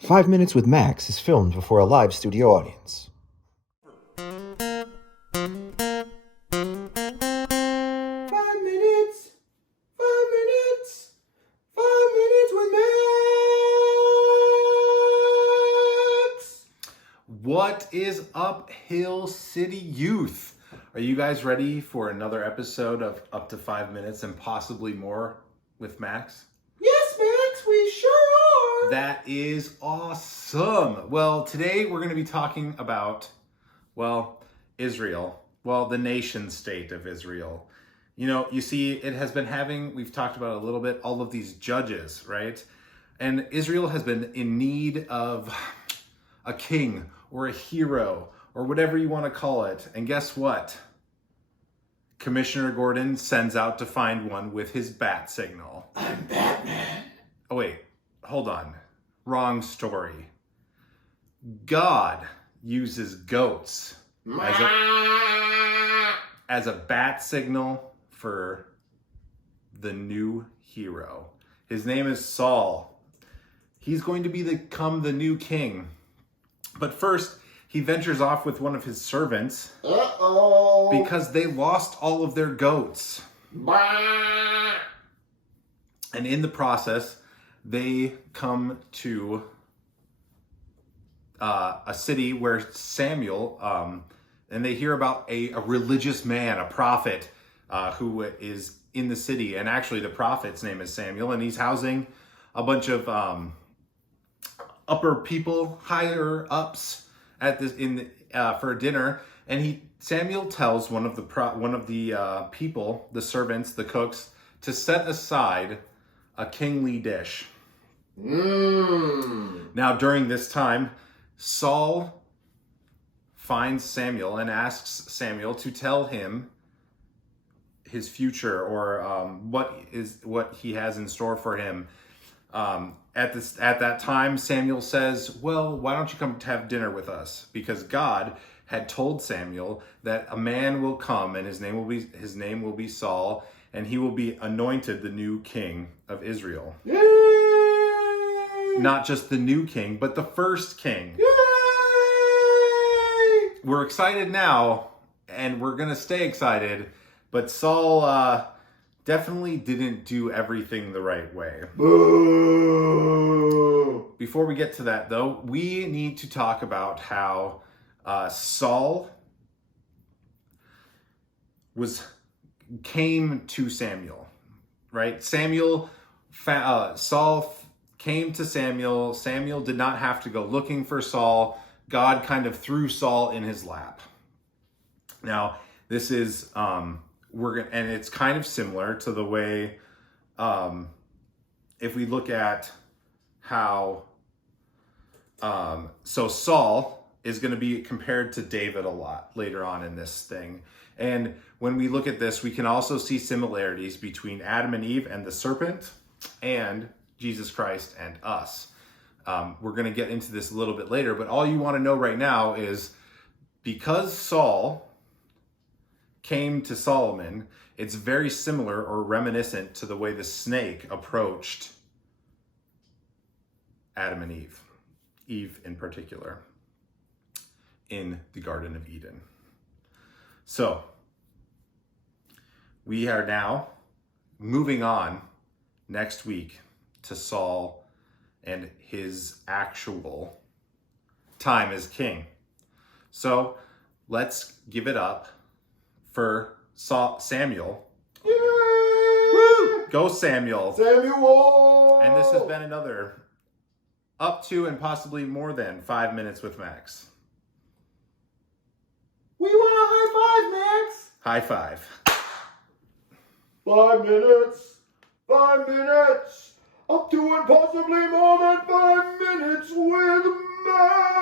5 Minutes with Max is filmed before a live studio audience. 5 minutes, 5 minutes, 5 minutes with Max. What is up, Hill City Youth? Are you guys ready for another episode of Up to 5 Minutes and possibly more with Max? Yes, Max, we sure are. That is awesome. Well, today we're going to be talking about, Israel. Well, the nation state of Israel. You know, you see, it has been having, we've talked about it a little bit, all of these judges, right? And Israel has been in need of a king or a hero or whatever you want to call it. And guess what? Commissioner Gordon sends out to find one with his bat signal. I'm Batman. Oh, wait, hold on. Wrong story. God uses goats as a bat signal for the new hero. His name is Saul. He's going to become the new king. But first, he ventures off with one of his servants because they lost all of their goats. And in the process, they come to a city where Samuel, and they hear about a religious man, a prophet, who is in the city. And actually the prophet's name is Samuel, and he's housing a bunch of upper people, higher ups for dinner. And Samuel tells one of the people, the servants, the cooks, to set aside a kingly dish. Now, during this time, Saul finds Samuel and asks Samuel to tell him his future or what he has in store for him. At that time, Samuel says, "Well, why don't you come to have dinner with us?" Because God had told Samuel that a man will come and his name will be Saul, and he will be anointed the new king of Israel. Yay! Not just the new king, but the first king. Yay! We're excited now, and we're going to stay excited, but Saul definitely didn't do everything the right way. Boo! Before we get to that, though, we need to talk about how Saul came to Samuel, right? Saul came to Samuel. Samuel did not have to go looking for Saul. God kind of threw Saul in his lap. Now, this is and it's kind of similar to the way, if we look at how, so Saul is going to be compared to David a lot later on in this thing. And when we look at this, we can also see similarities between Adam and Eve and the serpent and Jesus Christ and us. We're going to get into this a little bit later, but all you want to know right now is because Saul came to Solomon, it's very similar or reminiscent to the way the snake approached Adam and Eve in particular, in the Garden of Eden. So, we are now moving on next week to Saul and his actual time as king. So, let's give it up for Samuel. Yay! Woo! Go Samuel! Samuel! And this has been another up to and possibly more than 5 minutes with Max. We want a high five, Max. High five. 5 minutes. 5 minutes. Up to and possibly more than 5 minutes with Max.